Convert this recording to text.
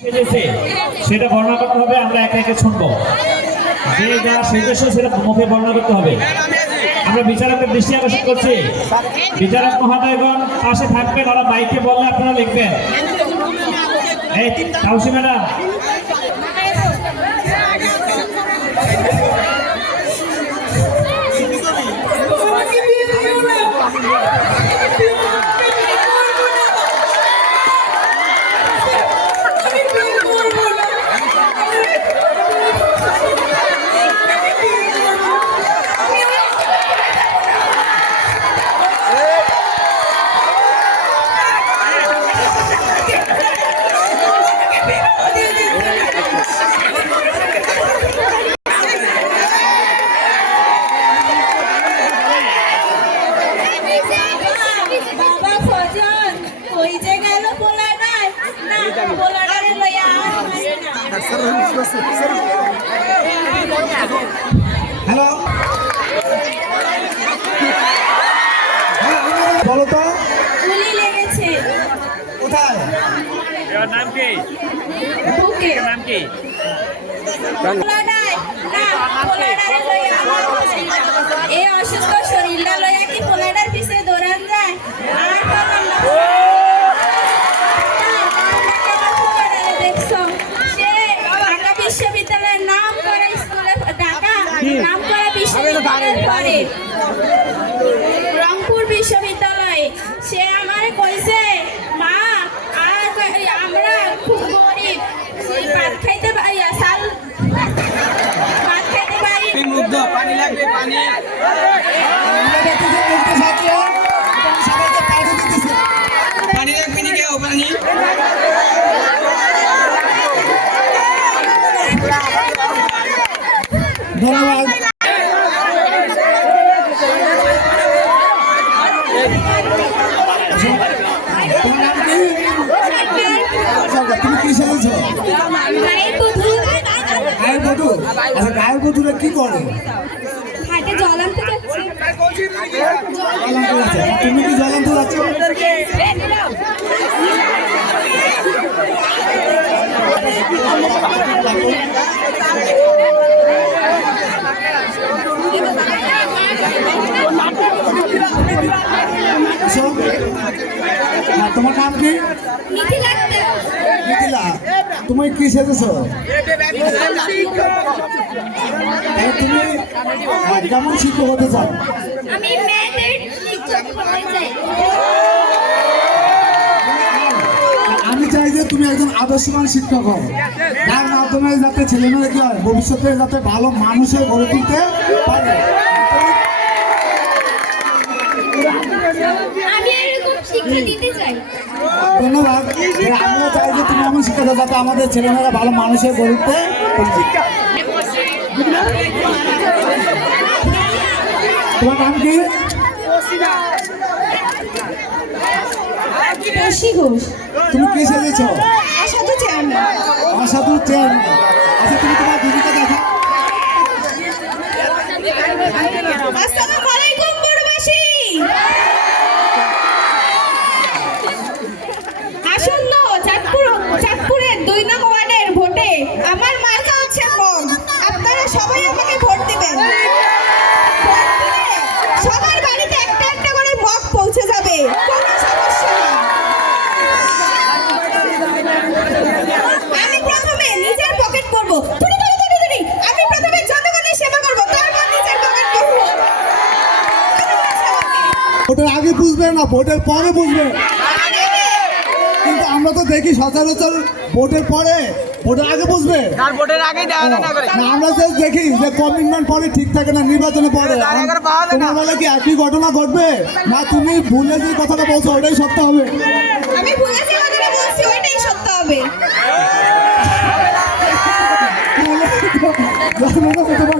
সেটা বর্ণনা করতে হবে। আমরা একে একে শুনবো, যে যা সেজেছে সেটা মুখে বর্ণনা করতে হবে। আমরা বিচারকের দৃষ্টি আকর্ষণ করছি, বিচারক মহোদয়গণ পাশে থাকবেন, ওরা মাইকে বললে আপনারা লিখবেন। এই তাউসি ম্যাডাম, হ্যালো, বলো তো গুলি লেগেছে কোথায়? নাম কি? বুকে নাম কি? এই অসুস্থ শরীরটা লইয়া কি পোলাডার পিছে দৌড়ান যায়? আর পারলাম না। দেখছো, সে ঢাকা বিশ্ববিদ্যালয়ের নাম করা স্কুলে, ঢাকা নাম করা বিশ্ববিদ্যালয়ের পরে রংপুর বিশ্ববিদ্যালয়ে সে আমারে কইছে, মা আর আমরা খুব গরিব, ভাত খাইতে পারি, চাল ভাত খাইতে পারি। পানি লাগবে, পানি। পানি লাগবে নি কেউ? পানি ধন্যবাদ। তুমি কি সেরেছো? গায়ের বধূ? আচ্ছা, গায়ের বধূরা কি করে? হাটে জল আনতে যাচ্ছে। তুমি কি জল আনতে যাচ্ছ? তোমার নাম কি? মিথিলা। তুমি কি সেরেছো? তুমি কেমন শিক্ষক হতে চাও? আমি মেয়েদের শিক্ষক হতে চাই। আমি চাই যে তুমি একজন আদর্শবান শিক্ষক হও, যার মাধ্যমে যাতে ছেলেমেয়েরা কি হয় ভবিষ্যতে যাতে ভালো মানুষের গড়ে তুলতে পারে। আমি এরকম শিক্ষা দিতে চাই। ধন্যবাদ। আমিও চাই যে তুমি এমন শিক্ষা দাও যাতে আমাদের ছেলেমেয়েরা ভালো মানুষের গড়ে তুলতে পারে। তোমার নাম কি? ঘোষ। তুমি কি সেরেছো? অসাধু চেয়ারম্যান। অসাধু চেয়ারম্যান। আচ্ছা, তুমি তোমার দিদিকে দেখা। আসসালামু আলাইকুম বড়বাসী। আসন্ন চাঁদপুরের 2 নং ওয়ার্ডের ভোটে আমার মার্কা হচ্ছে বক। আপনারা সবাই আমাকে ভোট দিবেন। সবার বাড়িতে একটা একটা করে বক পৌঁছে যাবে, কোনো সমস্যা নেই। আমি প্রথমে নিজের পকেট করব। আমি প্রথমে জনগণের সেবা করব, তারপর নিজের পকেট করব। ভোটের আগে বুঝবে না, ভোটের পরে বুঝবে। কিন্তু আমরা তো দেখি সচরাচর ভোটের পরে, ভোটের আগে বুঝবে। ভোটের আগেই দেওয়া না করে। না, আমরা তো দেখি যে কমিটমেন্ট পরে ঠিক থাকে না, নির্বাচনে পরে। তোমার বেলা কি একই ঘটনা ঘটবে? না তুমি ভুলে যে কথাটা বলছো ওটাই সত্য হবে? আমি ভুলে যে কথাটা বলছি ওইটাই সত্য হবে। তোমার